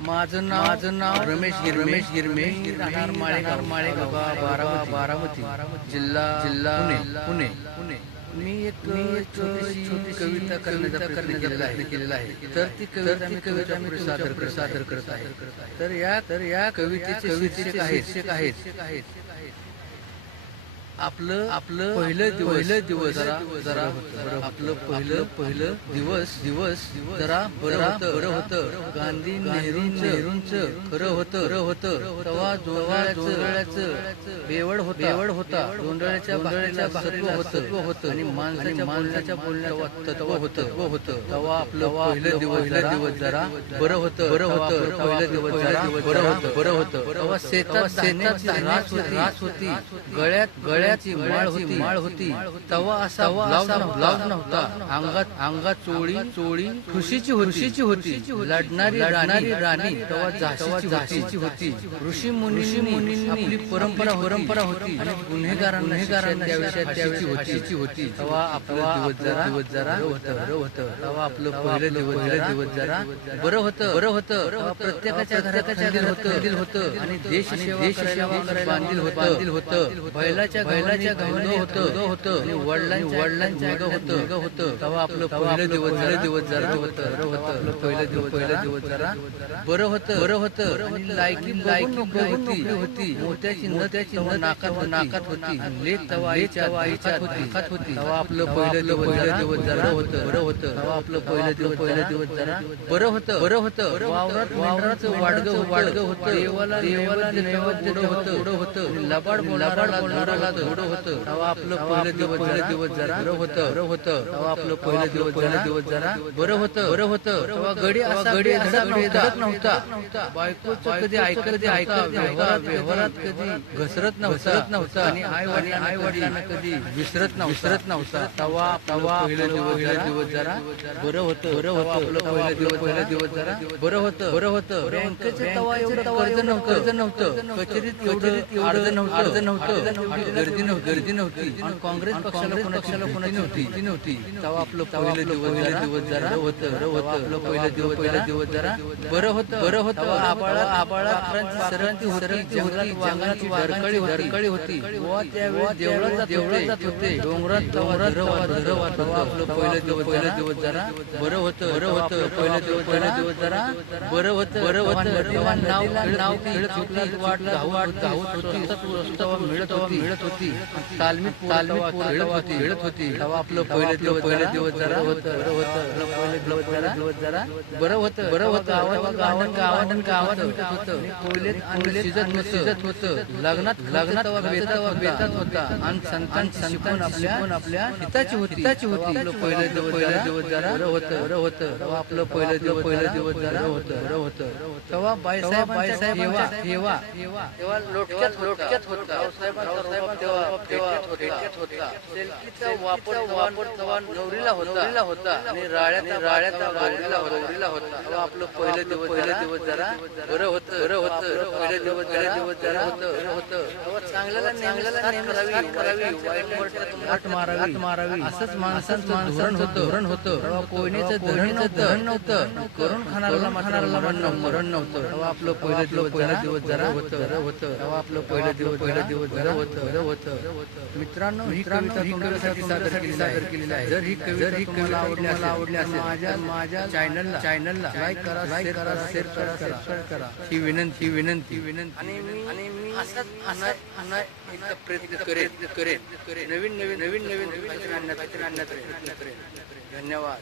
माझं नाव रमेश गिरमे राहणार माळेगाव बारामती जिल्हा पुणे मी एक छोटी कविता करण्याचा प्रयत्न केलेला आहे. तर ती कविता मी सादर करत आहे. तर या कवितेचे शीर्षक आहेत आपलं पहिलं दिवस जरा आपलं पहिलं दिवस जरा बरं होतं. गांधी नेहरूंचं खरं होतं. तेव्हा जोंधळ्याचं बेवड होता. जोंधळ्याच्या सत्व होतं आणि माणसाच्या बोलण्यात तत्व होतं. तेव्हा आपलं पहिलं दिवस जरा बरं होतं. पहिलं दिवस जरा बरं होतं. तेव्हा शेतात रास होती. गळ्यात माळ होती. तवा असा ब्लाउज नव्हता. अंगात चोळी खुशीची होती. लढणारी राणी तवा झाशीची होती. ऋषी मुनींनी आपली परंपरा होती आणि गुन्हेगारांना त्याविषयी होती. तेव्हा आपलं दिवस जरा होतं. तेव्हा आपलं पहिलं दिवस जरा बरं होतं. प्रत्येकाच्या घरात होतं आणि देश सेवा करायला बांधील होतं. बैलाच्या गंध होतं आणि वडिलांच्या होतं. तेव्हा आपलं पहिलं दिवस जरा होतं. पहिलं दिवस जरा बरं होतं आणि लायकी होती. मोत्याची नाकात होती. लेक तवा आईच्या होती. तेव्हा आपलं पहिलं दिवस जरा होतं. तेव्हा आपलं पहिलं दिवस जरा बरं होतं. वावरात वाडगं होतं. देवाला नैवेद्य होतं. लबाड बोलणारा होतं. तेव्हा आपलं पहिलं दिवस जरा होतं. तेव्हा आपलं पहिलं दिवस जरा बरं होतं. तेव्हा गडी धडक नव्हता. बायकोचं कधी ऐका व्यवहारात कधी घसरत नव्हता आणि आई वडिलांना कधी विसरत नव्हता. तेव्हा पहिलं दिवस जरा बरं होतं. आपलं पहिलं दिवस जरा बरं होतं. बँकेचे तेव्हा एवढं कर्ज नव्हतं. कचेरीत एवढं अर्ज नव्हतं. गर्दी नव्हती आणि काँग्रेस पक्षाला कोणाची नव्हती. तेव्हा आपलं पहिलं दिवस जरा होतं. आपलं पहिलं दिवस जरा बरं होतं. आबाळा सरंती होती. जंगलात वाघांची होती. त्यावेळी देवळात जात होते. डोंगरात तेव्हा आपलं पहिलं दिवस जरा बरं होतं. पहिलं दिवस जरा बरं होतं. तेव्हा नाव खेळत होती. वाट धावत होती. मिळत होती. तालमीत खेळत होती. तेव्हा आपलं पहिलं दिवस जरा होतं. पहिलं दिवस जरा बरं होतं. गावात कोयलेत आणि शिजत होतं. लग्नात बेतात होता आणि संतान आपल्या हिताची होती. आपलं पहिलं दिवस जरा होतं. तेव्हा आपलं पहिलं दिवस जरा होतं. तेव्हा बाईसाहेब तेव्हा लोटक्यात होता. तेव्हा सेल्फीचा वापर तेव्हा नवरीला होता आणि राळ्यात गौरीला होता. तेव्हा आपलं पहिलं दिवस जरा बरं होतं. पहिलं दिवस जरा होतं. तेव्हा चांगल्याला करावी वाईट मारावी असंच माणसांचं धोरण होतं. तेव्हा कोयनेचं धरण नव्हतं. करून खाणाऱ्याला मरण नव्हतं. तेव्हा आपलं पहिलं दिवस जरा होतं. तेव्हा आपलं पहिलं दिवस जरा होतं. मित्रांनो, ही कविता तुमच्यासाठी सादर केलेली आहे. जर ही कविता आवडली असेल माझ्या चॅनलला लाईक करा, शेअर करा. ही विनंती आणि मी असा प्रयत्न करेन. नवीन आणण्याचा प्रयत्न करेन. धन्यवाद.